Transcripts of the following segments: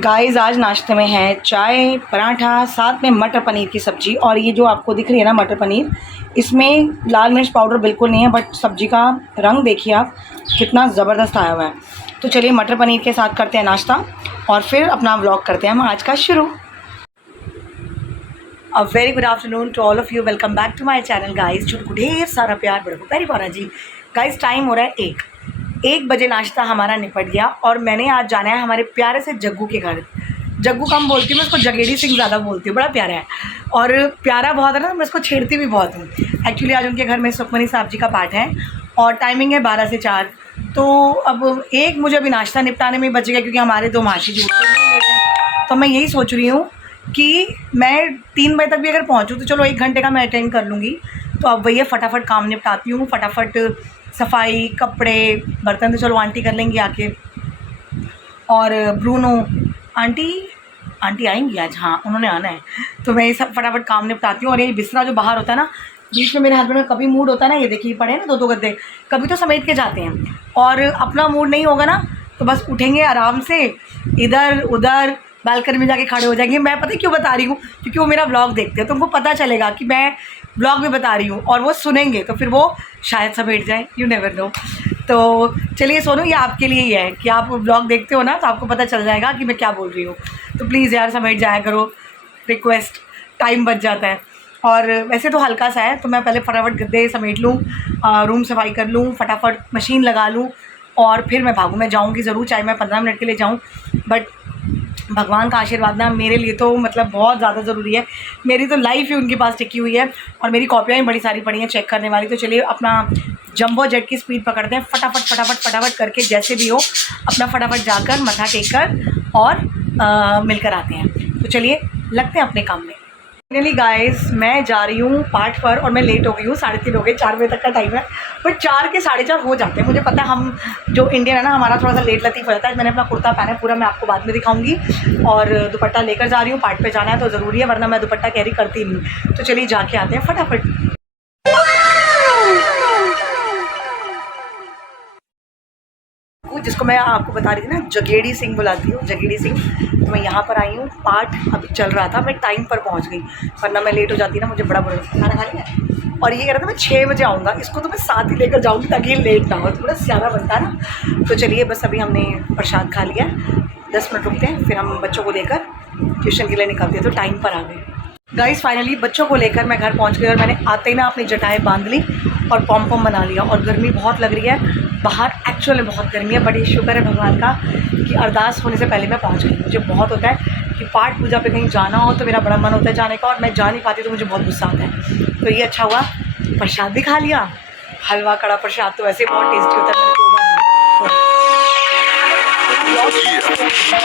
Guys आज नाश्ते में है चाय, पराठा, साथ में मटर पनीर की सब्ज़ी। और ये जो आपको दिख रही है ना मटर पनीर, इसमें लाल मिर्च पाउडर बिल्कुल नहीं है, बट सब्ज़ी का रंग देखिए आप कितना ज़बरदस्त आया हुआ है। तो चलिए मटर पनीर के साथ करते हैं नाश्ता और फिर अपना व्लॉग करते हैं हम आज का शुरू। A very good afternoon to all of you, welcome back to my channel guys. छुटकू ढेर सारा प्यार, बड़े प्यारी पारा जी। गाइज टाइम हो रहा है 1 बजे, नाश्ता हमारा निपट गया और मैंने आज जाना है हमारे प्यारे से जग्गू के घर। जग्गू कम बोलती हूँ मैं उसको, जगेड़ी सिंह ज़्यादा बोलती हूँ, बड़ा प्यारा है और प्यारा बहुत है ना, मैं उसको छेड़ती भी बहुत हूँ। एक्चुअली आज उनके घर में सुखमनी साहब जी का पाठ है और टाइमिंग है 12 से 4। तो अब मुझे अभी नाश्ता निपटाने में बच गया क्योंकि हमारे 2 मासी जी उठते हैं लेट हैं। तो मैं यही सोच रही हूँ कि मैं 3 बजे तक भी अगर पहुँचूँ तो चलो 1 घंटे का मैं अटेंड कर लूँगी। तो अब वही फटाफट काम निपटाती हूँ, फटाफट सफाई, कपड़े, बर्तन तो चलो आंटी कर लेंगी आके। और ब्रूनो आंटी आएंगी आज, हाँ उन्होंने आना है। तो मैं ये सब फटाफट काम निपटाती हूँ। और ये बिस्तरा जो बाहर होता है ना, बीच में मेरे हस्बैंड का कभी मूड होता है ना, ये देखिए पड़े हैं ना 2-2 गद्दे, कभी तो समेट के जाते हैं। और अपना मूड नहीं होगा ना तो बस उठेंगे आराम से, इधर उधर बालकनी में जाके खड़े हो जाएंगे। मैं पता है क्यों बता रही हूँ, क्योंकि वो मेरा व्लॉग देखते हैं तो उनको पता चलेगा कि मैं व्लॉग में बता रही हूँ और वो सुनेंगे तो फिर वो शायद समेट जाए, यू नेवर नो। तो चलिए सोनू, ये आपके लिए ही है कि आप व्लॉग देखते हो ना तो आपको पता चल जाएगा कि मैं क्या बोल रही हूँ। तो प्लीज़ यार समेट जाया करो, रिक्वेस्ट, टाइम बच जाता है। और वैसे तो हल्का सा है तो मैं पहले फटाफट गद्दे समेट लूँ, रूम सफाई कर लूँ, फटाफट मशीन लगा लूँ और फिर मैं भागूँ। मैं जाऊँगी ज़रूर, चाहे मैं 15 मिनट के लिए जाऊँ, बट भगवान का आशीर्वाद ना मेरे लिए तो मतलब बहुत ज़्यादा ज़रूरी है। मेरी तो लाइफ ही उनके पास टिकी हुई है और मेरी कॉपियाँ भी बड़ी सारी पड़ी हैं चेक करने वाली। तो चलिए अपना जंबो जेट की स्पीड पकड़ते हैं, फटाफट करके जैसे भी हो अपना फटाफट जाकर मथा टेक कर और मिलकर आते हैं। तो चलिए लगते हैं अपने काम में। फाइनली गाइस मैं जा रही हूँ पाठ पर और मैं लेट हो गई हूँ, 3:30 हो गए, 4 बजे तक का टाइम है, बट 4 के 4:30 हो जाते हैं। मुझे पता है हम जो इंडियन है ना, हमारा थोड़ा सा लेट लतीफ़ हो जाता है। मैंने अपना कुर्ता पहना है पूरा, मैं आपको बाद में दिखाऊंगी। और दुपट्टा लेकर जा रही हूँ, पाठ पे जाना है तो ज़रूरी है, वरना मैं दुपट्टा कैरी करती नहीं। तो चलिए जाके आते हैं फटाफट। जिसको मैं आपको बता रही थी ना जगेड़ी सिंह बुलाती हूँ, जगेड़ी सिंह। तो मैं यहाँ पर आई हूँ, पाठ अभी चल रहा था, मैं टाइम पर पहुँच गई, वरना मैं लेट हो जाती ना, मुझे बड़ा बुरा। खाना खा लिया और ये कह रहा था मैं 6 बजे आऊँगा, इसको तो मैं साथ ही लेकर जाऊँगी ताकि ये लेट ना हो, थोड़ा स्याना बनता है ना। तो चलिए बस अभी हमने प्रसाद खा लिया, 10 मिनट रुकते हैं फिर हम बच्चों को लेकर ट्यूशन के लिए निकलते हैं। तो टाइम पर आ गए गाइस। फाइनली बच्चों को लेकर मैं घर पहुंच गई और मैंने आते ही ना अपनी जटाएं बांध ली और पॉम बना लिया। और गर्मी बहुत लग रही है बाहर, एक्चुअल में बहुत गर्मी है, बट ये शुक्र है भगवान का कि अरदास होने से पहले मैं पहुंच गई। मुझे बहुत होता है कि पाठ पूजा पे कहीं जाना हो तो मेरा बड़ा मन होता है जाने का, और मैं जा नहीं पाती तो मुझे बहुत गुस्सा आता है। तो ये अच्छा हुआ, प्रसाद भी खा लिया। हलवा कड़ा प्रसाद तो वैसे बहुत टेस्टी होता है, मैंने 2 बार लिया।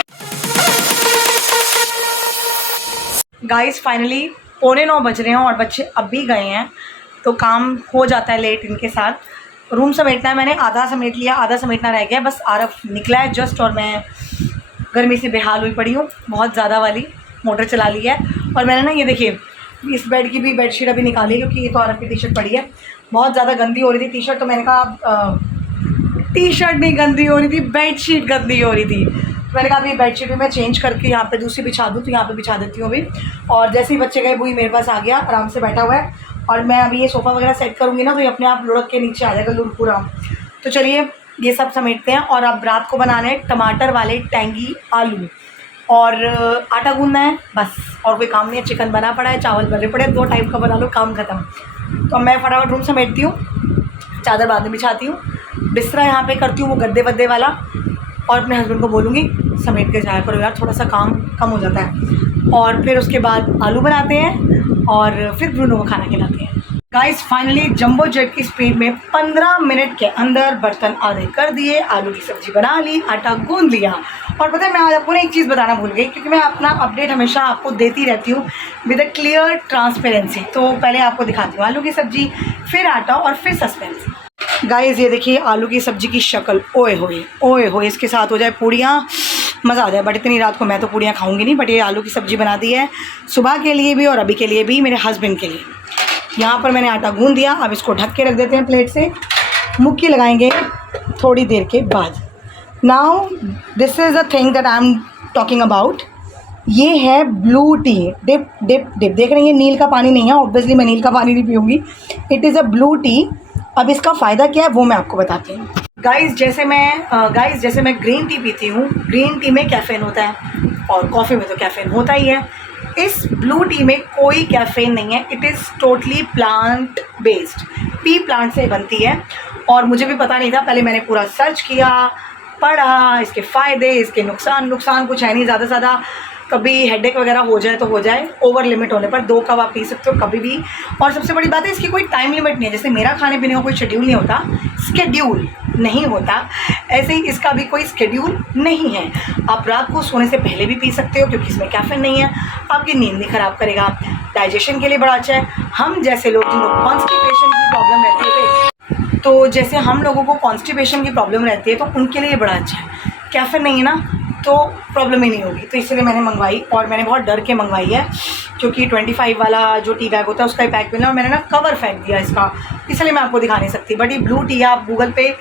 गाइस फाइनली 8:45 बज रहे हैं और बच्चे अभी गए हैं, तो काम हो जाता है लेट इनके साथ। रूम समेटना है, मैंने आधा समेट लिया, आधा समेटना रह गया, बस आरफ निकला है जस्ट और मैं गर्मी से बेहाल हुई पड़ी हूँ, बहुत ज़्यादा वाली। मोटर चला ली है और मैंने ना ये देखिए इस बेड की भी बेडशीट अभी निकाली क्योंकि ये तो आरफ की टी शर्ट पड़ी है, बहुत ज़्यादा गंदी हो रही थी टी शर्ट। तो मैंने कहा टी शर्ट नहीं गंदी हो रही थी, बेडशीट गंदी हो रही थी। मैंने कहा अभी बेडशीट भी मैं चेंज करके यहाँ पे दूसरी बिछा दूँ, तो यहाँ पे बिछा देती हूँ अभी। और जैसे ही बच्चे गए वही मेरे पास आ गया, आराम से बैठा हुआ है। और मैं अभी ये सोफ़ा वगैरह सेट करूँगी ना तो ये अपने आप लुढ़क के नीचे आ जाएगा पूरा। तो चलिए ये सब समेटते हैं। और अब रात को बनाने हैं टमाटर वाले टैंगी आलू और आटा गूंदना है बस, और कोई काम नहीं है। चिकन बना पड़ा है, चावल बने पड़े, 2 टाइम का बना लो, काम ख़त्म। तो मैं फटाफट रूम समेटती हूँ, चादर बाद में बिछाती हूँ, बिस्तरा यहाँ पे करती हूँ वो गद्दे वद्दे वाला, और अपने हस्बैंड को बोलूँगी समेट के जाया करो यार, थोड़ा सा काम कम हो जाता है। और फिर उसके बाद आलू बनाते हैं और फिर ब्रूनो को खाना खिलाते हैं। गाइस फाइनली जंबो जेट की स्पीड में 15 मिनट के अंदर बर्तन आधे कर दिए, आलू की सब्ज़ी बना ली, आटा गूंद लिया। और पता है मैं आज आपको ना एक चीज़ बताना भूल गई, क्योंकि मैं अपना अपडेट हमेशा आपको देती रहती हूँ विद अ क्लियर ट्रांसपेरेंसी। तो पहले आपको दिखाती हूँ आलू की सब्ज़ी, फिर आटा और फिर सस्पेंस। गाइस ये देखिए आलू की सब्ज़ी की शक्ल, ओए होए, इसके साथ हो जाए पूड़ियाँ, मज़ा आ जाए। बट इतनी रात को मैं तो पूड़ियाँ खाऊंगी नहीं, बट ये आलू की सब्ज़ी बना दी है सुबह के लिए भी और अभी के लिए भी, मेरे हस्बैंड के लिए। यहाँ पर मैंने आटा गूंद दिया, अब इसको ढक के रख देते हैं प्लेट से, मुक्की लगाएंगे थोड़ी देर के बाद। Now this is a thing that I am talking about, ये है blue tea. Dip dip dip, देख रहे हैं ये नील का पानी नहीं है, ऑब्वियसली मैं नील का पानी नहीं पीऊँगी। It is a blue tea. अब इसका फ़ायदा क्या है वो मैं आपको बताती हूँ। गाइस जैसे मैं ग्रीन टी पीती हूँ, ग्रीन टी में कैफ़ीन होता है और कॉफ़ी में तो कैफ़ीन होता ही है। इस ब्लू टी में कोई कैफ़ीन नहीं है। It is totally plant based, P plant से बनती है। और मुझे भी पता नहीं था, पहले मैंने पूरा सर्च किया, पढ़ा, इसके फ़ायदे, इसके नुकसान कुछ है नहीं। ज़्यादा से ज़्यादा कभी हेडेक वगैरह हो जाए तो हो जाए, ओवर लिमिट होने पर 2 कप आप पी सकते हो कभी भी। और सबसे बड़ी बात है इसकी कोई टाइम लिमिट नहीं है। जैसे मेरा खाने पीने का कोई शेड्यूल नहीं होता, स्केड्यूल नहीं होता, ऐसे ही इसका भी कोई स्केड्यूल नहीं है। आप रात को सोने से पहले भी पी सकते हो क्योंकि इसमें कैफ़ीन नहीं है, आपकी नींद नहीं ख़राब करेगा, डाइजेशन के लिए बड़ा अच्छा है। हम जैसे लोग जिन लोग कॉन्स्टिपेशन की प्रॉब्लम रहती है, तो जैसे हम लोगों को कॉन्स्टिपेशन की प्रॉब्लम रहती है तो उनके लिए बड़ा अच्छा है। कैफ़ीन नहीं है ना तो प्रॉब्लम ही नहीं होगी, तो इसलिए मैंने मंगवाई। और मैंने बहुत डर के मंगवाई है क्योंकि 25 वाला जो टी बैग होता है उसका ही पैक मिला और मैंने ना कवर फेंक दिया इसका, इसलिए मैं आपको दिखा नहीं सकती। बट ये ब्लू टी आप गूगल पे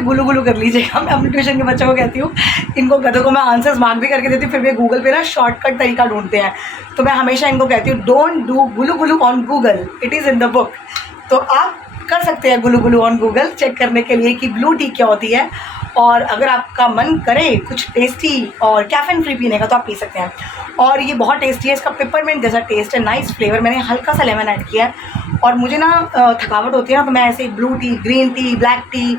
गुलू कर लीजिएगा। मैं अपने ट्यूशन के बच्चों को कहती हूँ, इनको गधों को मैं आंसर्स मार्क भी करके देती हूँ, फिर भी गूगल पे ना शॉर्टकट तरीका ढूंढते हैं। तो मैं हमेशा इनको कहती हूँ don't do Gulu on Google, it is in the book. तो आप कर सकते हैं गुलू ऑन गूगल चेक करने के लिए कि ब्लू टी क्या होती है। और अगर आपका मन करे कुछ टेस्टी और कैफ़ीन फ्री पीने का तो आप पी सकते हैं। और ये बहुत टेस्टी है, इसका पेपरमिंट जैसा टेस्ट है, नाइस फ्लेवर। मैंने हल्का सा लेमन ऐड किया है। और मुझे ना थकावट होती है ना, तो मैं ऐसे blue T, green tea, black T,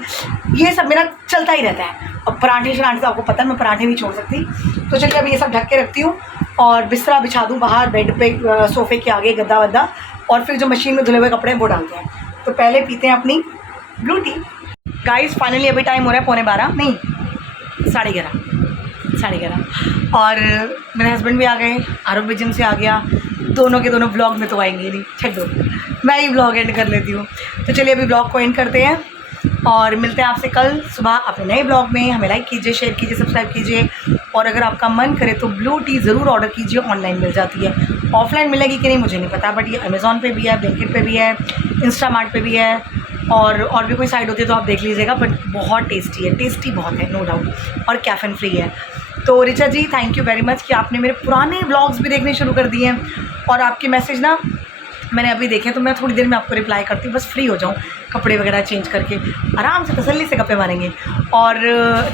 ये सब मेरा चलता ही रहता है। और पराठे शराठे तो आपको पता है मैं पराठे नहीं छोड़ सकती। तो चलिए अभी ये सब ढक के रखती हूँ और बिस्तरा बिछा दूँ बाहर बेड पे, सोफ़े के आगे गद्दा वद्दा, और फिर जो मशीन में धुले हुए कपड़े हैं वो डालते हैं। तो पहले पीते हैं अपनी ब्लू टी। गाइस फाइनली अभी टाइम हो रहा है 11:15 नहीं 11:30 और मेरे हस्बैंड भी आ गए, आरोग्य जिम से आ गया। दोनों के दोनों ब्लॉग में तो आएंगे नहीं, छੱडो मैं ही ब्लॉग एंड कर लेती हूँ। तो चलिए अभी ब्लॉग को एंड करते हैं और मिलते हैं आपसे कल सुबह अपने नए ब्लॉग में। हमें लाइक कीजिए, शेयर कीजिए, सब्सक्राइब कीजिए। और अगर आपका मन करे तो ब्लू टी ज़रूर ऑर्डर कीजिए, ऑनलाइन मिल जाती है। ऑफलाइन मिलेगी कि नहीं मुझे नहीं पता, बट ये अमेज़ॉन पे भी है, ब्लिंकिट पे भी है, इंस्टामार्ट पे भी है, और भी कोई साइट होती है तो आप देख लीजिएगा। बट बहुत टेस्टी है, टेस्टी बहुत है नो डाउट, और कैफ़ीन फ्री है। तो ऋचा जी थैंक यू वेरी मच कि आपने मेरे पुराने ब्लॉग्स भी देखने शुरू कर दिए हैं। और आपके मैसेज ना मैंने अभी देखे, तो मैं थोड़ी देर में आपको रिप्लाई करती हूँ, बस फ्री हो जाऊँ, कपड़े वगैरह चेंज करके आराम से तसल्ली से गप्पे मारेंगे। और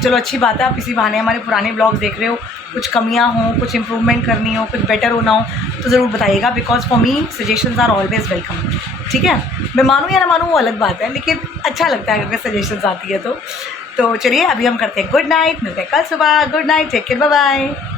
चलो अच्छी बात है, आप इसी बहाने हमारे पुराने ब्लॉग्स देख रहे हो। कुछ कमियां हों, कुछ इम्प्रूवमेंट करनी हो, कुछ बेटर होना हो तो ज़रूर बताइएगा, because for me suggestions are always welcome. ठीक है, मैं मानूँ या ना मानूँ वो अलग बात है, लेकिन अच्छा लगता है अगर सजेशंस आती है तो चलिए अभी हम करते हैं गुड नाइट, मिलते हैं कल सुबह। Good night, take care, bye bye.